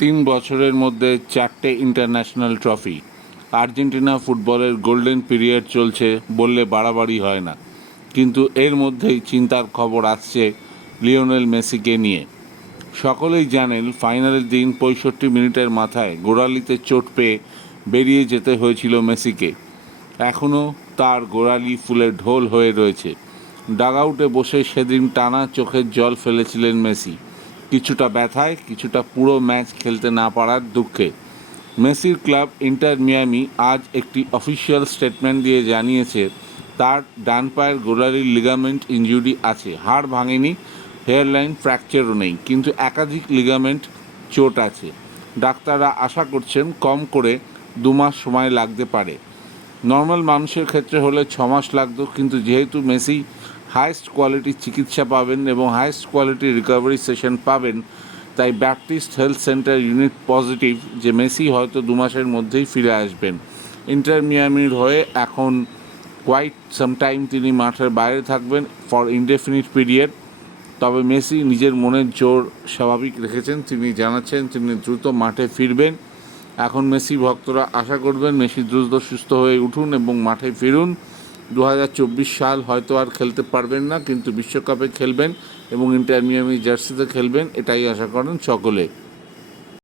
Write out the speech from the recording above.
তিন বছরের মধ্যে চারটে ইন্টারন্যাশনাল ট্রফি আর্জেন্টিনা ফুটবলের গোল্ডেন পিরিয়ড চলছে বললে বাড়াবাড়ি হয় না। কিন্তু এর মধ্যেই চিন্তার খবর আসছে লিওনেল মেসিকে নিয়ে। সকলেই জানেন ফাইনালের দিন পঁয়ষট্টি মিনিটের মাথায় গোড়ালিতে চোট পেয়ে বেরিয়ে যেতে হয়েছিল মেসিকে। এখনও তার গোড়ালি ফুলে ঢোল হয়ে রয়েছে। ডাগআউটে বসে সেদিন টানা চোখের জল ফেলেছিলেন মেসি। কিছুটা ব্যথায়, কিছুটা পুরো ম্যাচ খেলতে না পারার দুঃখে। মেসির ক্লাব ইন্টার মিয়ামি আজ একটি অফিসিয়াল স্টেটমেন্ট দিয়ে জানিয়েছে, তার ডান পায়ের গোড়ালির লিগামেন্ট ইনজুরি আছে। হাড় ভাঙেনি, হেয়ারলাইন ফ্র্যাকচারও নেই, কিন্তু একাধিক লিগামেন্ট চোট আছে। ডাক্তাররা আশা করছেন কম করে দু মাস সময় লাগতে পারে। নর্মাল মানুষের ক্ষেত্রে হলে ছ মাস লাগতো, কিন্তু যেহেতু মেসি হাইস্ট কোয়ালিটির চিকিৎসা পাবেন এবং হাইস্ট কোয়ালিটির রিকভারি সেশন পাবেন। তাই Baptist health centre unit positive যে মেসি হয়তো দু মাসের মধ্যেই ফিরে আসবেন। ইন্টার মিয়ামির হয়ে এখন কোয়াইট সামটাইম তিনি মাঠের বাইরে থাকবেন ফর ইনডেফিনিট পিরিয়ড তবে মেসি নিজের মনের জোর স্বাভাবিক রেখেছেন, তিনি জানাচ্ছেন তিনি দ্রুত মাঠে ফিরবেন। এখন মেসি ভক্তরা আশা করবেন মেসি দ্রুত সুস্থ হয়ে উঠুন এবং মাঠে ফিরুন। দু হাজার চব্বিশ সাল হয়তো আর খেলতে পারবেন না, কিন্তু বিশ্বকাপে খেলবেন এবং ইন্টার মিয়ামি জার্সিতে খেলবেন, এটাই আশা করেন সকলে।